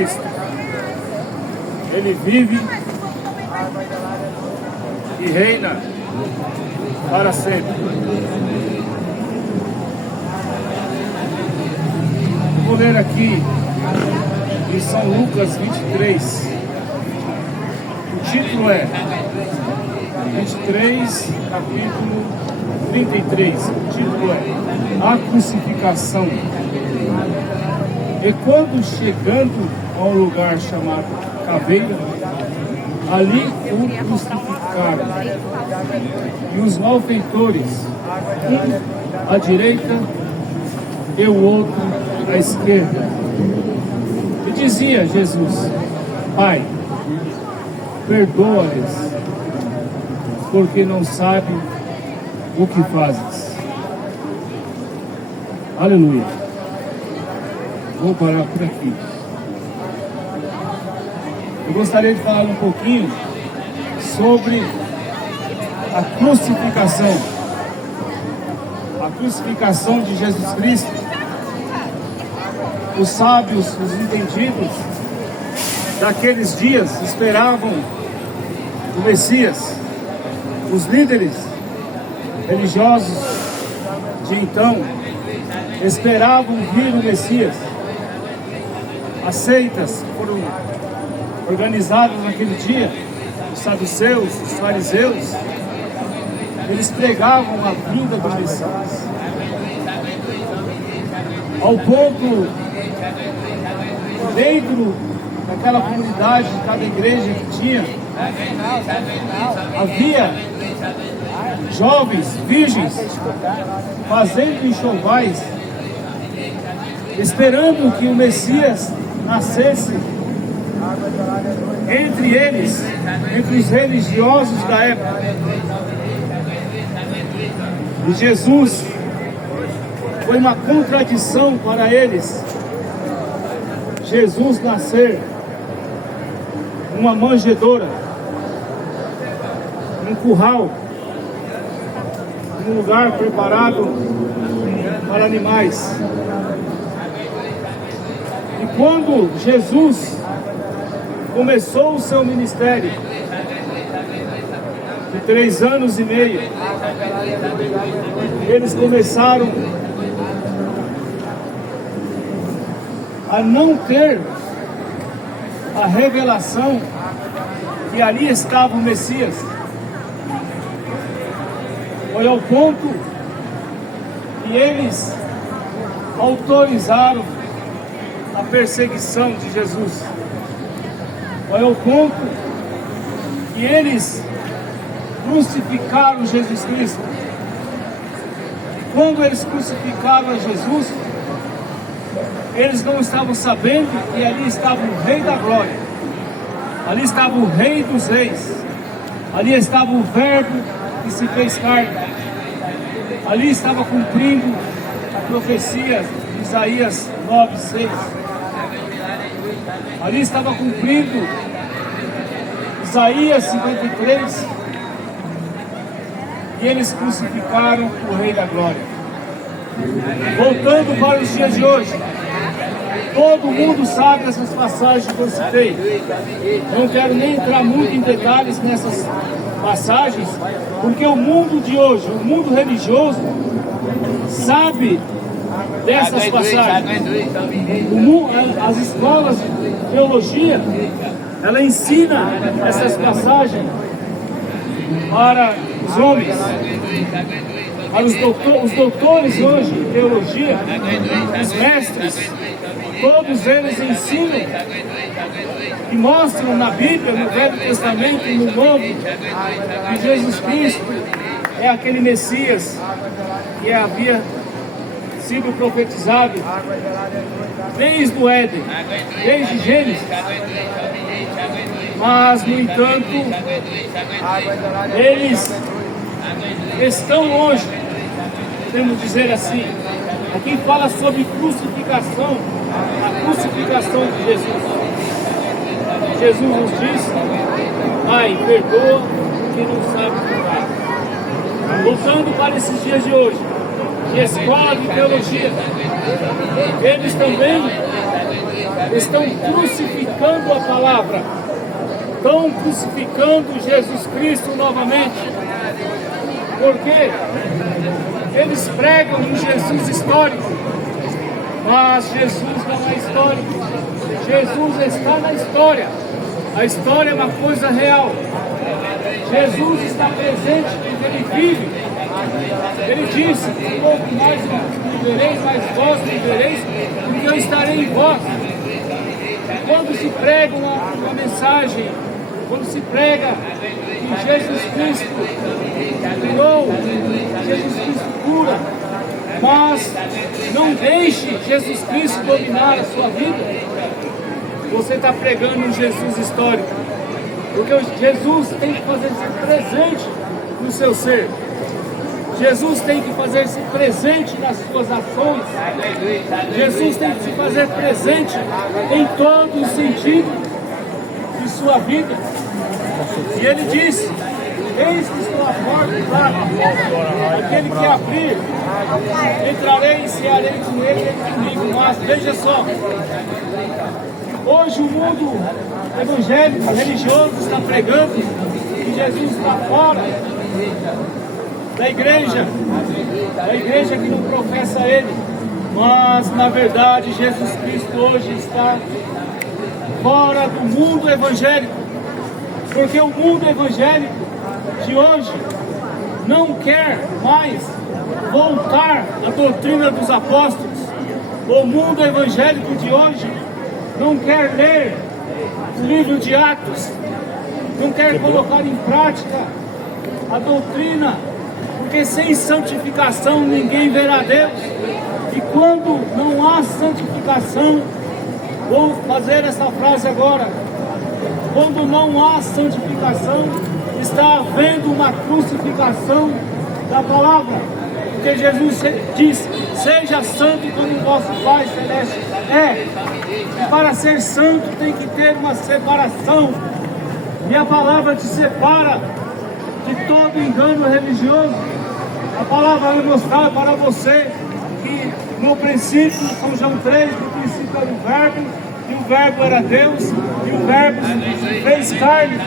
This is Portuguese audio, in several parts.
Cristo. Ele vive e reina para sempre. Vou ler aqui em São Lucas 23. O título é 23, capítulo 33. O título é A Crucificação. E quando chegando ao lugar chamado Caveira, ali o crucificaram. E os malfeitores, um à direita e o outro à esquerda. E dizia Jesus: Pai, perdoa-lhes, porque não sabem o que fazes. Aleluia. Vou parar por aqui. Eu gostaria de falar um pouquinho sobre a crucificação. A crucificação de Jesus Cristo. Os sábios, os entendidos daqueles dias esperavam o Messias. Os líderes religiosos de então esperavam vir o Messias. As seitas foram organizadas naquele dia, os saduceus, os fariseus, eles pregavam a vinda do Messias. Ao ponto, dentro daquela comunidade, de cada igreja que tinha, havia jovens, virgens, fazendo enxovais, esperando que o Messias nascesse entre eles, entre os religiosos da época. E Jesus foi uma contradição para eles. Jesus nascer numa manjedoura, num curral, num lugar preparado para animais. E quando Jesus começou o seu ministério, de 3 anos e meio, eles começaram a não ter a revelação que ali estava o Messias. Foi ao ponto que eles autorizaram a perseguição de Jesus. Foi ao ponto que eles crucificaram Jesus Cristo. E quando eles crucificaram a Jesus, eles não estavam sabendo que ali estava o Rei da Glória, ali estava o Rei dos Reis, ali estava o Verbo que se fez carne, ali estava cumprindo a profecia de Isaías 9:6, ali estava cumprindo Isaías 53, e eles crucificaram o Rei da Glória. Voltando para os dias de hoje, todo mundo sabe essas passagens que eu citei. Não quero nem entrar muito em detalhes nessas passagens, porque o mundo de hoje, o mundo religioso, sabe dessas passagens. As escolas de teologia, ela ensina essas passagens para os homens. Para os doutores hoje em teologia, os mestres, todos eles ensinam e mostram na Bíblia, no Velho Testamento e no Novo, que Jesus Cristo é aquele Messias que havia sido profetizado desde o Éden, desde Gênesis. Mas, no entanto, eles estão longe, podemos dizer assim. Aqui fala sobre crucificação, a crucificação de Jesus. Jesus nos disse: Pai, perdoa porque não sabe o que faz. Voltando para esses dias de hoje, de escola de teologia, eles também estão crucificando a palavra, estão crucificando Jesus Cristo novamente, porque eles pregam um Jesus histórico, mas Jesus não é histórico. Jesus está na história. A história é uma coisa real. Jesus está presente porque Ele vive. Ele disse: um pouco mais me vereis, mas vós me vereis, porque eu estarei em vós. Quando se prega uma mensagem, quando se prega que Jesus Cristo curou, Jesus Cristo cura, mas não deixe Jesus Cristo dominar a sua vida, você está pregando um Jesus histórico, porque Jesus tem que fazer-se presente no seu ser. Jesus tem que fazer-se presente nas suas ações. Jesus tem que se fazer presente em todo o sentido de sua vida. E Ele disse: eis que estou à porta e bato. Aquele que abrir, entrarei e cearei com ele e ele comigo. Mas veja só, hoje o mundo evangélico, religioso, está pregando que Jesus está fora da igreja que não professa Ele. Mas na verdade Jesus Cristo hoje está fora do mundo evangélico, porque o mundo evangélico de hoje não quer mais voltar à doutrina dos apóstolos. O mundo evangélico de hoje não quer ler o livro de Atos, não quer colocar em prática a doutrina, porque sem santificação ninguém verá Deus. E quando não há santificação, vou fazer essa frase agora: quando não há santificação, está havendo uma crucificação da palavra, porque Jesus diz: seja santo como o vosso Pai Celeste é. E para ser santo tem que ter uma separação, e a palavra te separa de todo engano religioso. A palavra vai mostrar para você que no princípio, São João 3, no princípio era o Verbo, e o Verbo era Deus, e o Verbo fez carne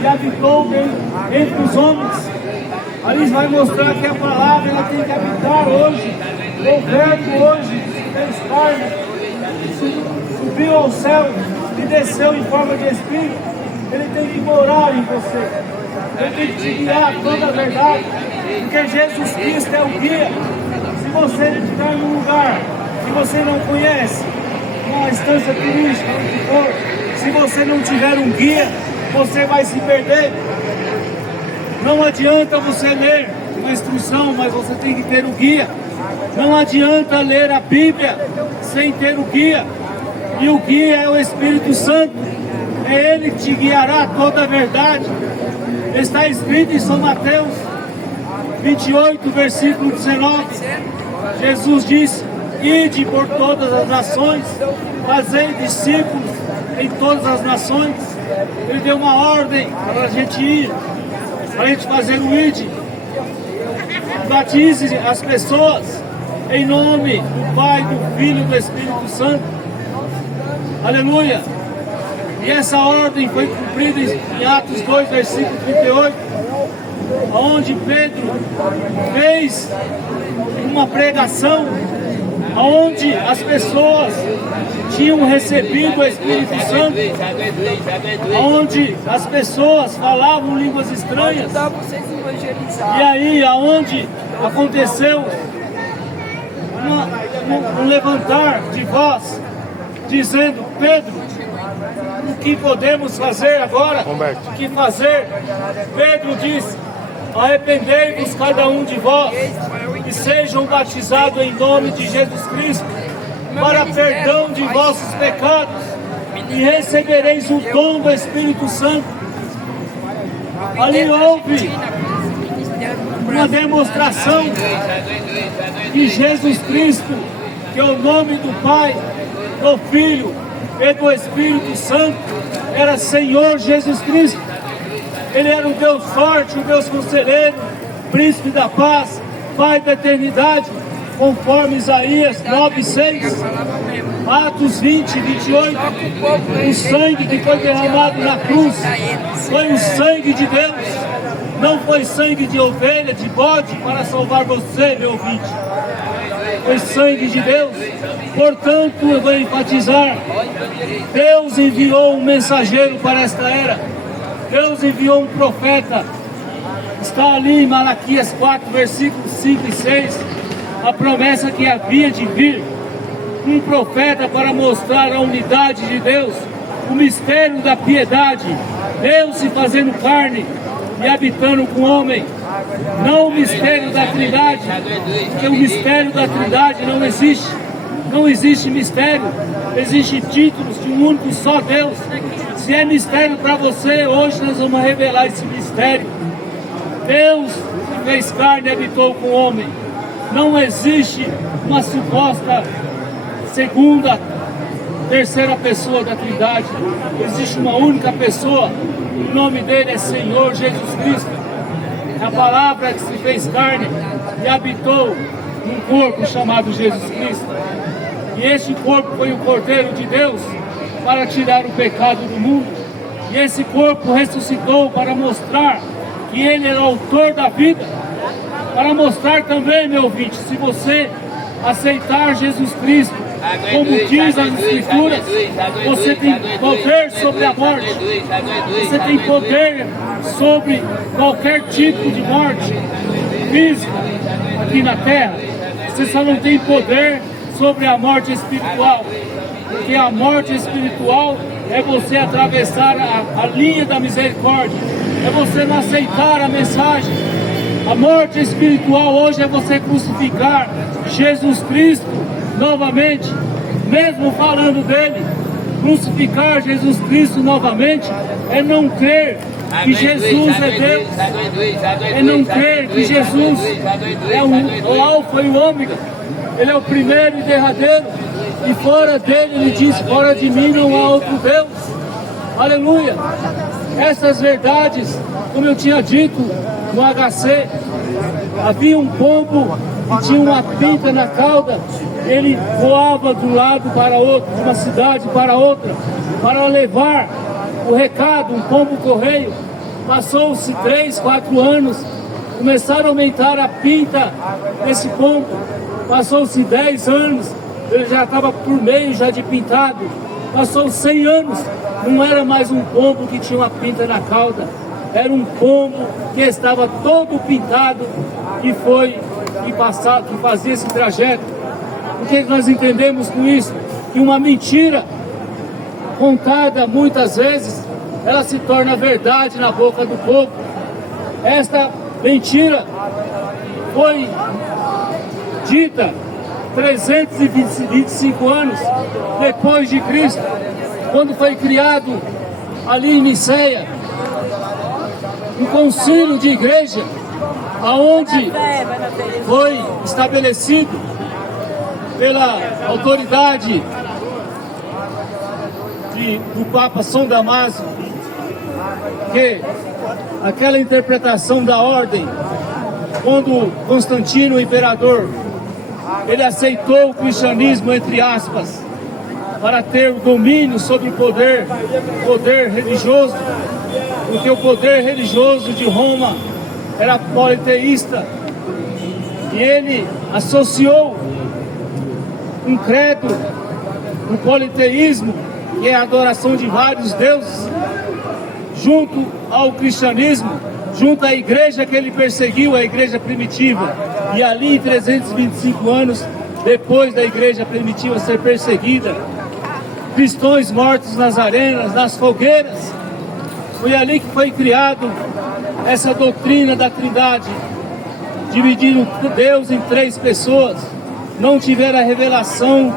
e habitou entre os homens. Ali vai mostrar que a palavra ela tem que habitar hoje. O Verbo hoje fez carne, subiu ao céu e desceu em forma de Espírito. Ele tem que morar em você. Ele tem que te guiar toda a verdade, porque Jesus Cristo é o guia. Se você estiver num lugar que você não conhece, uma instância turística, onde for, se você não tiver um guia, você vai se perder. Não adianta você ler uma instrução, mas você tem que ter o guia. Não adianta ler a Bíblia sem ter o guia. E o guia é o Espírito Santo. É Ele que te guiará toda a verdade. Está escrito em São Mateus 28, versículo 19. Jesus disse: ide por todas as nações, fazei discípulos em todas as nações. Ele deu uma ordem para a gente ir, para a gente fazer o ide. Batize as pessoas em nome do Pai, do Filho e do Espírito Santo. Aleluia! E essa ordem foi cumprida em Atos 2, versículo 38, onde Pedro fez uma pregação, onde as pessoas tinham recebido o Espírito Santo, onde as pessoas falavam línguas estranhas. E aí, aonde aconteceu um levantar de voz, dizendo: Pedro, o que podemos fazer agora? O que fazer? Pedro disse: arrependei-vos cada um de vós e sejam batizados em nome de Jesus Cristo para perdão de vossos pecados e recebereis o dom do Espírito Santo. Ali houve uma demonstração de Jesus Cristo, que é o nome do Pai, do Filho e do Espírito Santo, era Senhor Jesus Cristo. Ele era o Deus forte, o Deus conselheiro, príncipe da paz, Pai da eternidade. conforme Isaías 9:6, Atos 20, 28, o sangue que foi derramado na cruz foi o sangue de Deus, não foi sangue de ovelha, de bode, para salvar você, meu ouvinte. Foi sangue de Deus. Portanto, eu vou enfatizar: Deus enviou um mensageiro para esta era. Deus enviou um profeta. Está ali em Malaquias 4, versículos 5 e 6, a promessa que havia de vir um profeta para mostrar a unidade de Deus, o mistério da piedade, Deus se fazendo carne e habitando com o homem. Não o mistério da Trindade, porque o mistério da Trindade não existe. Não existe mistério, existem títulos de um único só Deus. Se é mistério para você, hoje nós vamos revelar esse mistério. Deus se fez carne e habitou com o homem. Não existe uma suposta segunda, terceira pessoa da Trindade. Existe uma única pessoa, o nome dele é Senhor Jesus Cristo. A palavra que se fez carne e habitou num corpo chamado Jesus Cristo. E este corpo foi o Cordeiro de Deus para tirar o pecado do mundo. E esse corpo ressuscitou para mostrar que ele é o autor da vida. Para mostrar também, meu ouvinte, se você aceitar Jesus Cristo, como diz as Escrituras, você tem poder sobre a morte. Você tem poder sobre qualquer tipo de morte física aqui na terra. Você só não tem poder sobre a morte espiritual, porque a morte espiritual é você atravessar a linha da misericórdia, é você não aceitar a mensagem. A morte espiritual hoje é você crucificar Jesus Cristo novamente, mesmo falando dele. Crucificar Jesus Cristo novamente é não crer que Jesus é Deus, é não crer que Jesus é o Alfa e o Ômega. Ele é o primeiro e derradeiro, e fora dele, ele diz: fora de mim não há outro Deus. Aleluia! Essas verdades, como eu tinha dito no HC, havia um pombo que tinha uma pinta na cauda. Ele voava de um lado para outro, de uma cidade para outra, para levar o recado, um pombo correio. Passou-se 3, 4 anos, começaram a aumentar a pinta desse pombo. Passou-se 10 anos, ele já estava por meio já de pintado. Passou 100 anos, não era mais um pombo que tinha uma pinta na cauda, era um pombo que estava todo pintado, que fazia esse trajeto. O que nós entendemos com isso? Que uma mentira contada muitas vezes, ela se torna verdade na boca do povo. Esta mentira foi dita 325 anos depois de Cristo, quando foi criado ali em Niceia um concílio de igreja, aonde foi estabelecido pela autoridade do Papa São Damásio que aquela interpretação da ordem, quando Constantino, o imperador, ele aceitou o cristianismo, entre aspas, para ter o domínio sobre o poder religioso, porque o poder religioso de Roma era politeísta, e ele associou um credo, um politeísmo, que é a adoração de vários deuses, junto ao cristianismo, junto à igreja que ele perseguiu, a igreja primitiva. E ali, 325 anos depois da igreja primitiva ser perseguida, cristãos mortos nas arenas, nas fogueiras, foi ali que foi criado essa doutrina da Trindade, dividindo Deus em 3 pessoas. Não tiveram a revelação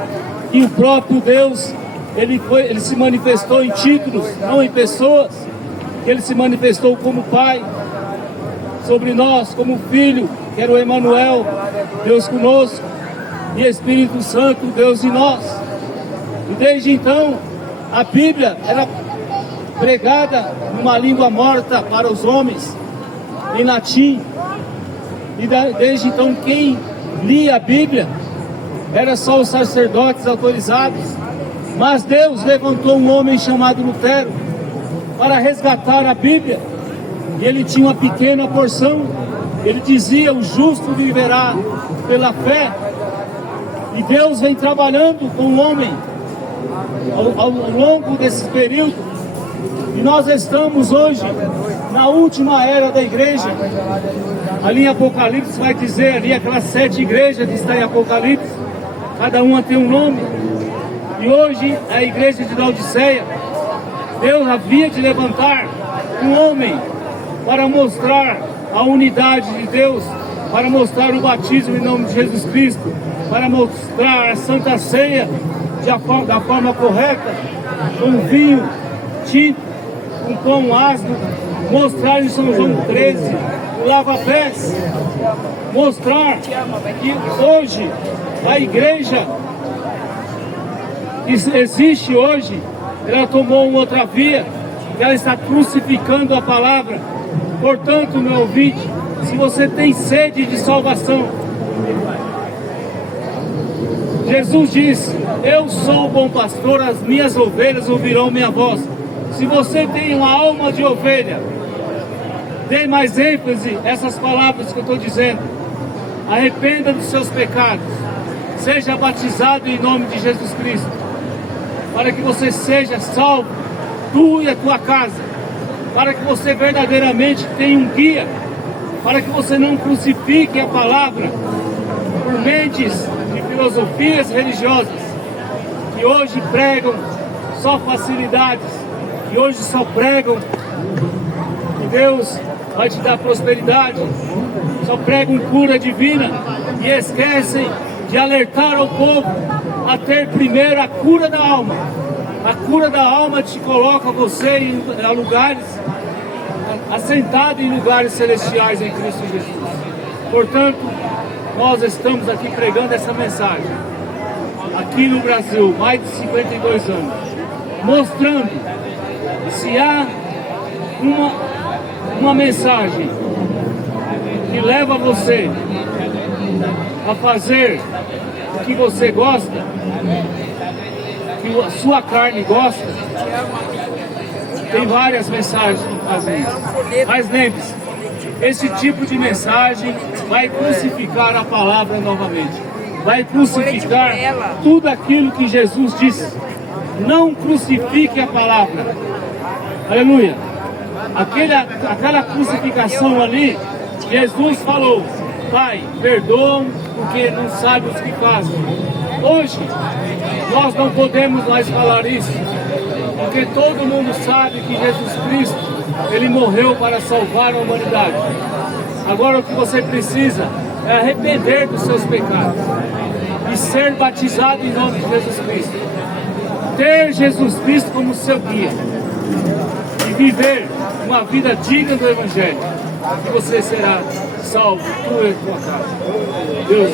que o próprio Deus, ele se manifestou em títulos, não em pessoas, que ele se manifestou como Pai sobre nós, como Filho, que era o Emanuel, Deus conosco, e Espírito Santo, Deus em nós. E desde então, a Bíblia era pregada numa língua morta para os homens, em latim. E desde então, quem lia a Bíblia, era só os sacerdotes autorizados. Mas Deus levantou um homem chamado Lutero para resgatar a Bíblia. E ele tinha uma pequena porção. Ele dizia: o justo viverá pela fé. E Deus vem trabalhando com o homem ao longo desse período. E nós estamos hoje na última era da igreja. Ali em Apocalipse vai dizer, ali aquelas 7 igrejas que estão em Apocalipse, cada uma tem um nome. E hoje a igreja de Laodiceia, Deus havia de levantar um homem para mostrar a unidade de Deus, para mostrar o batismo em nome de Jesus Cristo, para mostrar a Santa Ceia da forma correta, com vinho tinto, com pão asno, mostrar em São João 13 o lava-pés, mostrar que hoje a igreja que existe hoje, ela tomou uma outra via, ela está crucificando a palavra. Portanto, meu ouvinte, se você tem sede de salvação, Jesus disse: eu sou o bom pastor, as minhas ovelhas ouvirão minha voz. Se você tem uma alma de ovelha, dê mais ênfase a essas palavras que eu estou dizendo. Arrependa dos seus pecados, seja batizado em nome de Jesus Cristo, para que você seja salvo, tu e a tua casa, para que você verdadeiramente tenha um guia, para que você não crucifique a palavra por mentes de filosofias religiosas que hoje pregam só facilidades, que hoje só pregam que Deus vai te dar prosperidade, só pregam cura divina e esquecem de alertar ao povo a ter primeiro a cura da alma. A cura da alma te coloca você em lugares, assentado em lugares celestiais em Cristo Jesus. Portanto, nós estamos aqui pregando essa mensagem, aqui no Brasil, mais de 52 anos, mostrando se há uma mensagem que leva você a fazer o que você gosta, que a sua carne gosta. Tem várias mensagens que fazem isso. Mas lembre-se, esse tipo de mensagem vai crucificar a palavra novamente. Vai crucificar tudo aquilo que Jesus disse. Não crucifique a palavra. Aleluia. Aquela crucificação ali, Jesus falou: Pai, perdoam porque não sabem os que fazem. Hoje, nós não podemos mais falar isso, porque todo mundo sabe que Jesus Cristo, Ele morreu para salvar a humanidade. Agora o que você precisa é arrepender dos seus pecados e ser batizado em nome de Jesus Cristo. Ter Jesus Cristo como seu guia e viver uma vida digna do Evangelho, e você será salvo, tu e tua casa. Deus.